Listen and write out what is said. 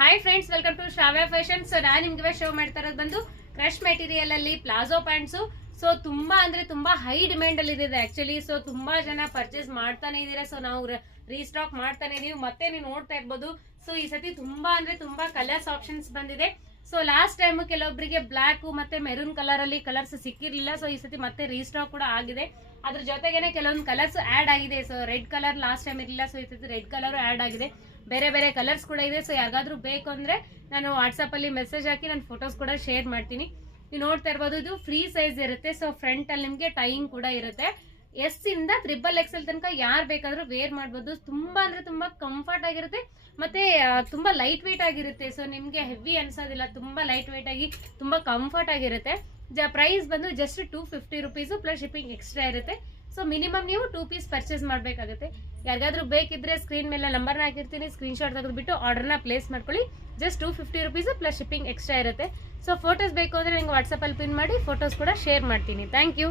Hi friends, welcome to Shravya fashion. So ನಾನು ನಿಮ್ಗೆ show ಮಾಡ್ತಾ ಇರೋದು ಬಂದು ಕ್ರಶ್ ಮೆಟೀರಿಯಲ್ ಅಲ್ಲಿ ಪ್ಲಾಜೋ ಪ್ಯಾಂಟ್ಸು. ಸೊ ತುಂಬಾ ಅಂದ್ರೆ ತುಂಬಾ ಹೈ ಡಿಮ್ಯಾಂಡ್ ಅಲ್ಲಿ ಇದೆ ಆಕ್ಚುಲಿ. ಸೊ ತುಂಬಾ ಜನ ಪರ್ಚೇಸ್ ಮಾಡ್ತಾನೆ ಇದೀರಾ. ಸೊ ನಾವು ರೀಸ್ಟಾಕ್ ಮಾಡ್ತಾನೆ ಇದೀವಿ. ಮತ್ತೆ ನೀವು ನೋಡ್ತಾ ಇರ್ಬೋದು. ಸೊ ಈ ಸತಿ ತುಂಬಾ ಅಂದ್ರೆ ತುಂಬಾ ಕಲರ್ಸ್ ಆಪ್ಷನ್ಸ್ ಬಂದಿದೆ. ಸೊ ಲಾಸ್ಟ್ ಟೈಮ್ ಕೆಲವೊಬ್ಬರಿಗೆ ಬ್ಲಾಕ್ ಮತ್ತೆ ಮೆರೂನ್ ಕಲರ್ ಅಲ್ಲಿ ಕಲರ್ಸ್ ಸಿಕ್ಕಿರ್ಲಿಲ್ಲ. ಸೊ ಈ ಸತಿ ಮತ್ತೆ ರೀಸ್ಟಾಕ್ ಕೂಡ ಆಗಿದೆ. ಅದ್ರ ಜೊತೆಗೇನೆ ಕೆಲವೊಂದು ಕಲರ್ಸ್ ಆಡ್ ಆಗಿದೆ. So red colour last time ಇರಲಿಲ್ಲ. ಸೊ ಈ ಸತಿ ರೆಡ್ ಕಲರ್ ಆಡ್ ಆಗಿದೆ. ಬೇರೆ ಬೇರೆ ಕಲರ್ಸ್ ಕೂಡ ಇದೆ. ಸೊ ಯಾರಿಗಾದ್ರೂ ಬೇಕು ಅಂದ್ರೆ ನಾನು ವಾಟ್ಸಪ್ ಅಲ್ಲಿ ಮೆಸೇಜ್ ಹಾಕಿ ನಾನು ಫೋಟೋಸ್ ಕೂಡ ಶೇರ್ ಮಾಡ್ತೀನಿ. ನೀವು ನೋಡ್ತಾ ಇರ್ಬೋದು, ಇದು ಫ್ರೀ ಸೈಜ್ ಇರುತ್ತೆ. ಸೊ ಫ್ರಂಟ್ ಅಲ್ಲಿ ನಿಮ್ಗೆ ಟೈಯಿಂಗ್ ಕೂಡ ಇರುತ್ತೆ. ಎಸ್ ಇಂದ XXL ತನಕ ಯಾರು ಬೇಕಾದ್ರೂ ವೇರ್ ಮಾಡ್ಬೋದು. ತುಂಬಾ ಅಂದ್ರೆ ತುಂಬಾ ಕಂಫರ್ಟ್ ಆಗಿರುತ್ತೆ. ಮತ್ತೆ ತುಂಬಾ ಲೈಟ್ ವೇಟ್ ಆಗಿರುತ್ತೆ. ಸೊ ನಿಮ್ಗೆ ಹೆವಿ ಅನ್ಸೋದಿಲ್ಲ. ತುಂಬಾ ಲೈಟ್ ವೇಟ್ ಆಗಿ ತುಂಬಾ ಕಂಫರ್ಟ್ ಆಗಿರುತ್ತೆ. ಪ್ರೈಸ್ ಬಂದು just 250 rupees plus shipping extra ಇರುತ್ತೆ. ಸೊ ಮಿನಿಮಮ್ ನೀವು 2 ಪೀಸ್ ಪರ್ಚೇಸ್ ಮಾಡಬೇಕಾಗುತ್ತೆ. ಯಾರಿಗಾದ್ರೂ ಬೇಕಿದ್ರೆ ಸ್ಕ್ರೀನ್ ಮೇಲೆ ನಂಬರ್ನ ಹಾಕಿರ್ತೀನಿ, ಸ್ಕ್ರೀನ್ ಶಾಟ್ ತೆಗೆದುಬಿಟ್ಟು ಆರ್ಡರ್ನ ಪ್ಲೇಸ್ ಮಾಡ್ಕೊಳ್ಳಿ. Just 250 rupees plus shipping extra ಇರುತ್ತೆ. ಸೊ ಫೋಟೋಸ್ ಬೇಕು ಅಂದ್ರೆ ನಂಗೆ ವಾಟ್ಸಪ್ಪಲ್ಲಿ ಪಿನ್ ಮಾಡಿ ಫೋಟೋಸ್ ಕೂಡ ಶೇರ್ ಮಾಡ್ತೀನಿ. Thank you.